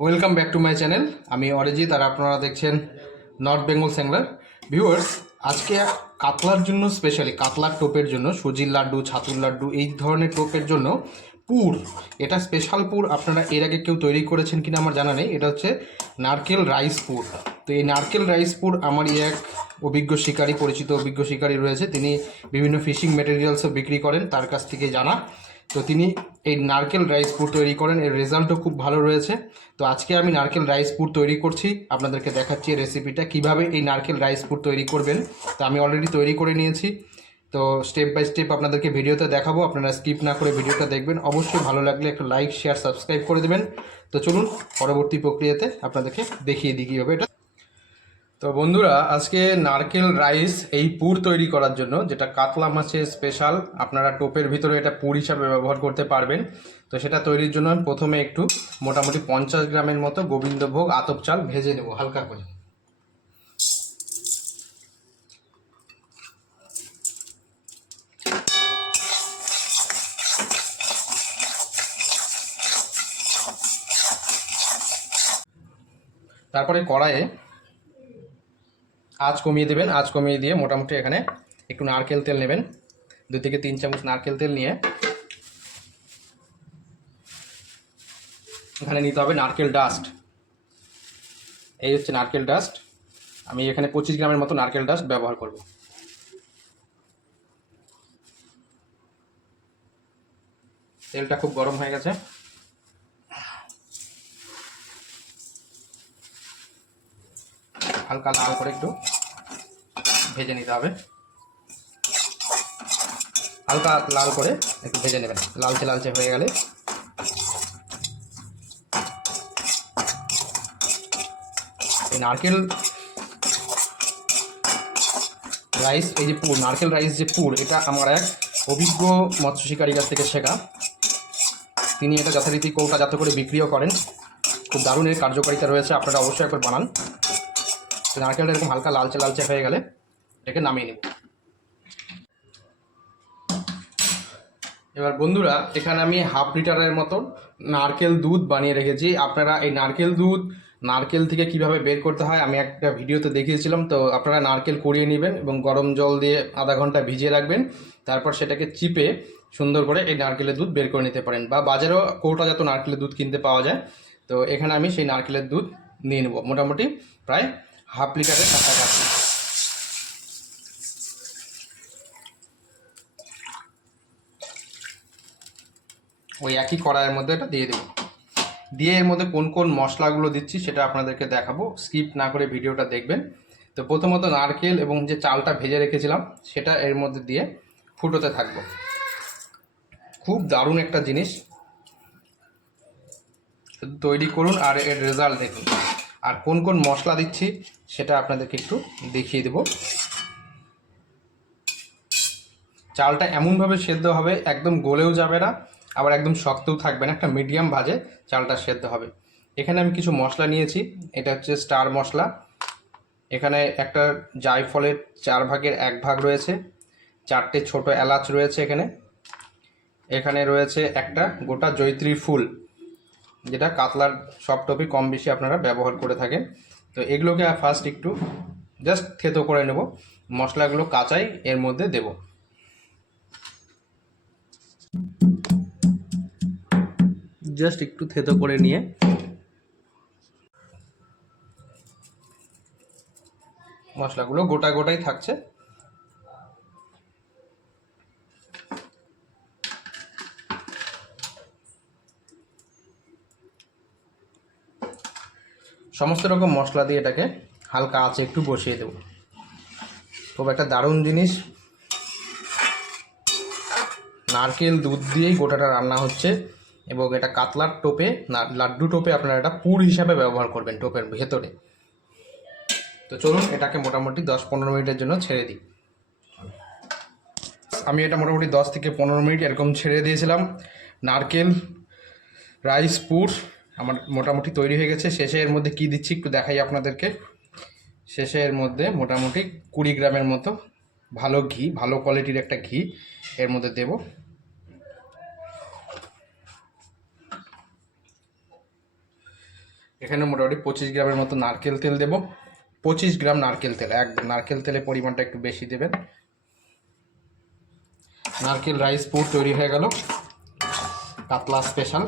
Welcome back to my channel আমি অরিজিৎ আর আপনারা দেখছেন নর্থ বেঙ্গল স্যাংলার ভিউয়ার্স আজকে কাতলার জন্য স্পেশালি কাতলার টোপের জন্য, সুজির লাড্ডু, ছাতুর লাড্ডু, এই ধরনের টোপের জন্য পুর, এটা স্পেশাল পুর আপনারা এর আগে কেউ তৈরি করেছেন কিনা আমার জানা নেই। এটা হচ্ছে নারকেল রাইস পুর। তো এই নারকেল রাইস পুর আমারই এক অভিজ্ঞ শিকারী, পরিচিত অভিজ্ঞ শিকারী রয়েছে। তিনি বিভিন্ন ফিশিং মেটেরিয়ালসও বিক্রি করেন, তার কাছ থেকে জানা। তো তিনি এই নারকেল রাইস পুর তৈরি করেন। এর রেজাল্টও খুব ভালো রয়েছে। তো আজকে আমি নারকেল রাইস পুর তৈরি করছি। আপনাদেরকে দেখাচ্ছি রেসিপিটা কীভাবে এই নারকেল রাইস পুর তৈরি করবেন? তো আমি অলরেডি তৈরি করে নিয়েছি। তো স্টেপ বাই স্টেপ আপনাদেরকে ভিডিওতে দেখাবো। আপনারা স্কিপ না করে ভিডিওটা দেখবেন। অবশ্যই ভালো লাগলে একটা লাইক শেয়ার সাবস্ক্রাইব করে দেবেন। তো চলুন, পরবর্তী প্রক্রিয়াতে আপনাদেরকে দেখিয়ে দিই কীভাবে এটা তো বন্ধুরা, আজকে নারকেল রাইস এই পুর তৈরি করার জন্য, যেটা কাতলা মাছের স্পেশাল আপনারা টোপের ভিতরে এটা পুর হিসাবে ব্যবহার করতে পারবেন। তো সেটা তৈরির জন্য আমি প্রথমে একটু মোটামুটি পঞ্চাশ গ্রামের মতো গোবিন্দভোগ আতপ চাল ভেজে নেব হালকা করে। তারপরে কড়াইয়ে আঁচ কমিয়ে দেবেন, আঁচ কমিয়ে দিয়ে মোটামুটি এখানে একটু নারকেল তেল নেবেন। দু থেকে তিন চামচ নারকেল তেল নিয়ে এখানে নিতে হবে নারকেল ডাস্ট। এই হচ্ছে নারকেল ডাস্ট। আমি এখানে পঁচিশ গ্রামের মতো নারকেল ডাস্ট ব্যবহার করব। তেলটা খুব গরম হয়ে গেছে। হালকা লাল করে একটু ভেজে নিতে হবে। হালকা লাল করে একটু ভেজে নেবেন। লালচে লালচে হয়ে গেলে এই নারকেল রাইস, এই যে পুর, নারকেল রাইস যে পুর, এটা আমার এক অভিজ্ঞ মৎস্য শিকারীর কাছ থেকে শেখা। তিনি এটা যথারীতি কৌটাজাত করে বিক্রিও করেন। খুব দারুণ এর কার্যকারিতা রয়েছে, আপনারা অবশ্যই একবার বানান। নারকেলটা এরকম হালকা লালচে লালচে হয়ে গেলে এটাকে নামিয়ে নেব। এবার বন্ধুরা, এখানে আমি হাফ লিটারের মতো নারকেল দুধ বানিয়ে রেখেছি। আপনারা এই নারকেল দুধ, নারকেল থেকে কীভাবে বের করতে হয়, আমি একটা ভিডিওতে দেখিয়েছিলাম। তো আপনারা নারকেল কুড়িয়ে নেবেন এবং গরম জল দিয়ে আধা ঘণ্টা ভিজিয়ে রাখবেন। তারপর সেটাকে চিপে সুন্দর করে এই নারকেলের দুধ বের করে নিতে পারেন। বা বাজারেও কৌটাজাত নারকেলের দুধ কিনতে পাওয়া যায়। তো এখানে আমি সেই নারকেলের দুধ নিয়ে নেব। মোটামুটি প্রায় হাফ লিটারের কাছাকাছি ওই একই কড়াইয়ের মধ্যে এটা দিয়ে দেবো। দিয়ে এর মধ্যে কোন কোন মশলাগুলো দিচ্ছি সেটা আপনাদেরকে দেখাবো। স্কিপ না করে ভিডিওটা দেখবেন। তো প্রথমত নারকেল এবং যে চালটা ভেজে রেখেছিলাম, সেটা এর মধ্যে দিয়ে ফুটোতে থাকব। খুব দারুণ একটা জিনিস। তৈরি করুন আর এর রেজাল্ট দেখুন। আর কোন কোন মশলা দিচ্ছি সেটা আপনাদেরকে একটু দেখিয়ে দেব। চালটা এমনভাবে সেদ্ধ হবে, একদম গলেও যাবে না, আবার একদম শক্তও থাকবে না, একটা মিডিয়াম ভাজে চালটা সেদ্ধ হবে। এখানে আমি কিছু মশলা নিয়েছি, এটা হচ্ছে স্টার মশলা। এখানে একটা জায়ফলের চার ভাগের এক ভাগ রয়েছে, চারটে ছোট এলাচ রয়েছে এখানে। এখানে রয়েছে একটা গোটা জৈত্রী ফুল। যেটা কাতলার সব টপি কম বেশি আপনারা ব্যবহার করে থাকেন। তো এগুলোকে ফার্স্ট একটু জাস্ট থেতো করে নেব। মশলাগুলো কাঁচাই এর মধ্যে দেব। জাস্ট একটু থেতো করে নিয়ে। মশলাগুলো গোটা গোটাই থাকছে। সমস্ত রকম মশলা দিয়ে এটাকে হালকা আঁচে একটু বসিয়ে দেব। খুব একটা দারুণ জিনিস। নারকেল, দুধ দিয়েই গোটাটা রান্না হচ্ছে এবং এটা কাতলার টোপে লাড্ডু টোপে আপনারা এটা পুর হিসাবে ব্যবহার করবেন টোপের ভেতরে। তো চলুন এটাকে মোটামুটি দশ পনেরো মিনিটের জন্য ছেড়ে দিই। আমি এটা মোটামুটি দশ থেকে পনেরো মিনিট এরকম ছেড়ে দিয়েছিলাম। নারকেল, রাইস পুর আমার মোটামুটি তৈরি হয়ে গেছে। শেষে এর মধ্যে কি দিচ্ছি একটু দেখাই আপনাদেরকে। শেষে এর মধ্যে মোটামুটি কুড়ি গ্রামের মতো ভালো ঘি, ভালো কোয়ালিটির একটা ঘি এর মধ্যে দেব। এখানে মোটামুটি পঁচিশ গ্রামের মতো নারকেল তেল দেব। পঁচিশ গ্রাম নারকেল তেল একদম নারকেল তেলের পরিমাণটা একটু বেশি দেবেন। নারকেল রাইস পুর তৈরি হয়ে গেল। কাতলা স্পেশাল